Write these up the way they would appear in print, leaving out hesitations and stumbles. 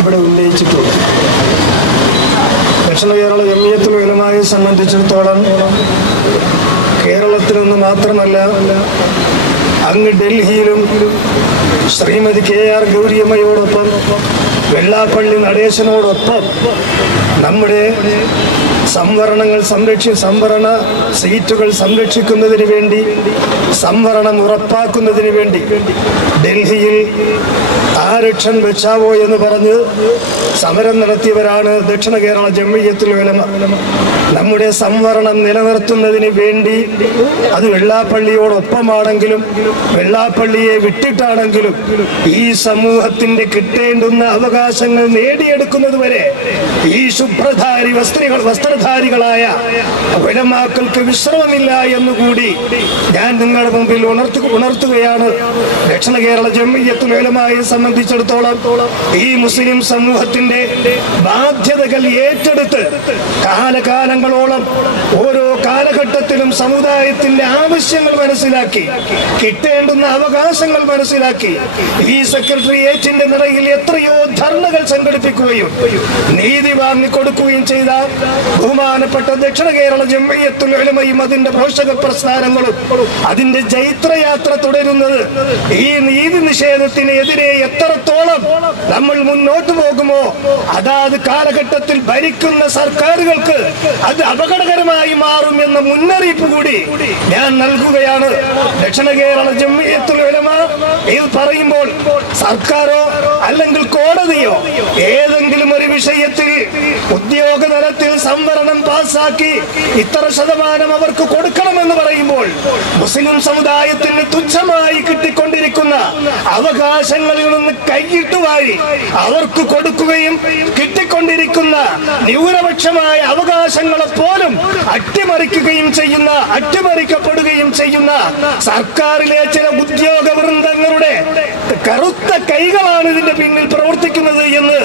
ഇവിടെ ഉന്നയിച്ചിട്ടുണ്ട്. ദക്ഷിണ കേരള ജംഇയ്യത്തുൽ ഉലമായെ സംബന്ധിച്ചിടത്തോളം കേരളത്തിൽ നിന്ന് മാത്രമല്ല, അങ്ങ് ഡൽഹിയിലും ശ്രീമതി KR ഗൗരിയമ്മയോടൊപ്പം വെള്ളാപ്പള്ളി നടേശനോടൊപ്പം നമ്മുടെ സംവരണ സീറ്റുകൾ സംരക്ഷിക്കുന്നതിന് വേണ്ടി, സംവരണം ഉറപ്പാക്കുന്നതിന് വേണ്ടി ഡൽഹിയിൽ ആരക്ഷൻ ബച്ചാവോ എന്ന് പറഞ്ഞ് സമരം നടത്തിയവരാണ് ദക്ഷിണ കേരള ജംഇയ്യത്തുൽ ഉലമ. നമ്മുടെ സംവരണം നിലനിർത്തുന്നതിന് വേണ്ടി അത് വെള്ളാപ്പള്ളിയോടൊപ്പമാണെങ്കിലും വെള്ളാപ്പള്ളിയെ വിട്ടിട്ടാണെങ്കിലും ഈ സമൂഹത്തിന്റെ കിട്ടേണ്ടുന്ന അവകാശങ്ങൾ നേടിയെടുക്കുന്നത് വരെ ഈ വസ്ത്രധാരികളായ ഉലമാക്കൾക്ക് വിശ്രമമില്ല എന്നുകൂടി ഞാൻ നിങ്ങളുടെ മുമ്പിൽ ഉണർത്തുകയാണ്. ദക്ഷിണ കേരള ജംഇയ്യത്തുൽ ഉലമയെ സംബന്ധിച്ചിടത്തോളം ഈ മുസ്ലിം സമൂഹത്തിന്റെ ബാധ്യതകൾ ഏറ്റെടുത്ത് കാലകാലങ്ങളോളം ഓരോ കാലഘട്ടത്തിലും സമുദായത്തിന്റെ ആവശ്യങ്ങൾ മനസ്സിലാക്കി, കിട്ടേണ്ടുന്ന അവകാശങ്ങൾ മനസ്സിലാക്കി ഈ സെക്രട്ടേറിയറ്റിന്റെ നിറയിൽ എത്രയോ ധർണകൾ സംഘടിപ്പിക്കുകയും നീതി വാങ്ങിക്കൊടുക്കുകയും ചെയ്ത ബഹുമാനപ്പെട്ട ദക്ഷിണ കേരള ജംഇയ്യത്തുൽ ഉലമയും അതിന്റെ പോഷക പ്രസ്ഥാനങ്ങളും അതിന്റെ ജൈത്രയാത്ര തുടരുന്നത് ഈ നീതി നിഷേധത്തിനെതിരെ എത്രത്തോളം നമ്മൾ മുന്നോട്ട് പോകുമോ അതാത് കാലഘട്ടത്തിൽ ഭരിക്കുന്ന സർക്കാരുകൾക്ക് അത് അപകടകരമായി മാറും എന്ന മുന്നറിയിപ്പ് കൂടി ഞാൻ നൽകുകയാണ്. ദക്ഷിണ കേരള ജംഇയ്യത്തുൽ ഉലമ ഇത് പറയുമ്പോൾ സർക്കാരോ അല്ലെങ്കിൽ കോടതിയോ ഏതെങ്കിലും ഒരു വിഷയത്തിൽ ഉദ്യോഗ തലത്തിൽ സംവരണം പാസാക്കി ഇത്ര ശതമാനം അവർക്ക് കൊടുക്കണമെന്ന് പറയുമ്പോൾ മുസ്ലിം സമുദായത്തിന് തുച്ഛമായി കിട്ടിക്കൊണ്ടിരിക്കുന്ന അവകാശങ്ങളിൽ നിന്ന് കൈയിട്ടുവായി അവർക്ക് കൊടുക്കുകയും കിട്ടിക്കൊണ്ടിരിക്കുന്ന ന്യൂനപക്ഷമായ അവകാശങ്ങളെ പോലും അട്ടിമറിക്കപ്പെടുകയും ചെയ്യുന്ന സർക്കാരിലെ ചില ഉദ്യോഗ വൃന്ദങ്ങളുടെ കറുത്ത കൈകളാണ് ഇതിന്റെ പിന്നിൽ പ്രവർത്തിക്കുന്നത് എന്ന്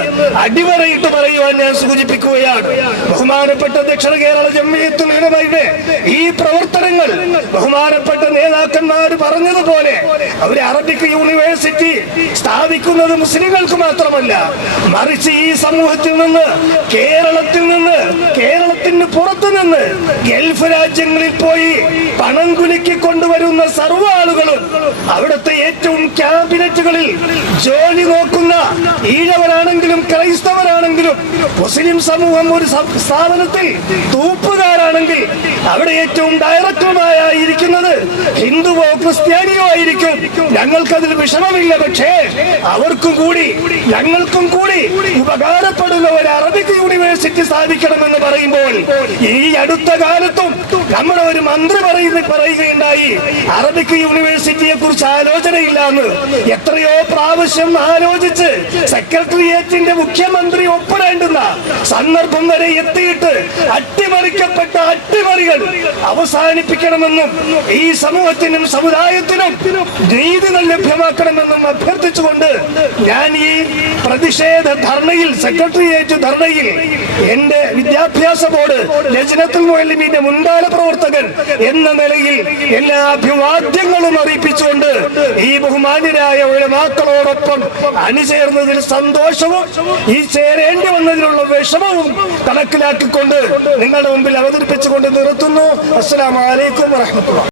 അടിവരയിട്ട് പറയുവാൻ ഞാൻ സൂചിപ്പിക്കുകയാണ്. ബഹുമാനപ്പെട്ട ദക്ഷിണ കേരള ജംഇയ്യത്തുൽ ഉലമയുടെ ഈ പ്രവർത്തനങ്ങൾ ബഹുമാനപ്പെട്ട നേതാക്കന്മാർ പറഞ്ഞതുപോലെ അവർ അറബിക് യൂണിവേഴ്സിറ്റി സ്ഥാപിക്കുന്നത് മുസ്ലിങ്ങൾക്ക് മാത്രമല്ല, മറിച്ച് ഈ സമൂഹത്തിൽ നിന്ന്, കേരളത്തിന് പുറത്തു നിന്ന് ഗൾഫ് രാജ്യങ്ങളിൽ പോയി പണം കുലുക്കി കൊണ്ടുവരുന്ന സർവ്വ ആളുകളും അവിടുത്തെ ഏറ്റവും ക്യാബിനറ്റുകളിൽ ജോലി നോക്കുന്ന ഈഴവരാണെങ്കിലും ക്രൈസ്തവരാണെങ്കിലും മുസ്ലിം സമൂഹം ഒരു സ്ഥാപനത്തിൽ തൂപ്പുകാരാണെങ്കിൽ അവിടെ ഏറ്റവും ഡയറക്ടറുമായിരിക്കുന്നത് ഹിന്ദുവോ ക്രിസ്ത്യാനിയോ ആയിരിക്കും. ഞങ്ങൾക്കതിൽ വിഷമമില്ല. പക്ഷേ ഞങ്ങൾക്കും കൂടി ഉപകാരപ്പെടുന്ന ഒരു അറബിക് യൂണിവേഴ്സിറ്റി സ്ഥാപിക്കണമെന്ന് പറയുമ്പോൾ ഈ അടുത്ത കാലത്തും നമ്മുടെ ഒരു മന്ത്രി പറയുകയുണ്ടായി അറബിക് യൂണിവേഴ്സിറ്റിയെ കുറിച്ച് ആലോചനയില്ല എന്ന്. എത്രയോ പ്രാവശ്യം ആലോചിച്ച് സെക്രട്ടേറിയറ്റിന്റെ മുഖ്യമന്ത്രി ഒപ്പിടേണ്ടുന്ന സന്ദർഭം വരെ എത്തിയിട്ട് അട്ടിമറിക്കപ്പെട്ട അട്ടിമറികൾ അവസാനിപ്പിക്കണമെന്നും ഈ സമൂഹത്തിനും സമുദായത്തിനും നീതി ലഭ്യമാക്കണമെന്നും അഭ്യർത്ഥിച്ചുകൊണ്ട് ഞാൻ ഈ പ്രതിഷേധ ധർണയിൽ, സെക്രട്ടേറിയറ്റ് ധർണയിൽ എന്റെ വിദ്യാഭ്യാസ ബോർഡ് ലജ്നത്തുൽ മുഅല്ലിമീന്റെ മുൻകാല പ്രവർത്തകൻ എന്ന നിലയിൽ എല്ലാ അഭിവാദ്യങ്ങളും അറിയിപ്പിച്ചുകൊണ്ട് ഈ ബഹുമാന്യരായ ഉലമാക്കളോടൊപ്പം അണിചേർന്നതിൽ സന്തോഷവും ഈ ചേരേണ്ടി വന്നതിലുള്ള വിഷമവും കണക്കിലാക്കിക്കൊണ്ട് നിങ്ങളുടെ മുമ്പിൽ അവതരിപ്പിച്ചുകൊണ്ട് നിർത്തുന്നു. അസ്സലാമു അലൈക്കും വറഹ്മത്തുള്ളാഹി.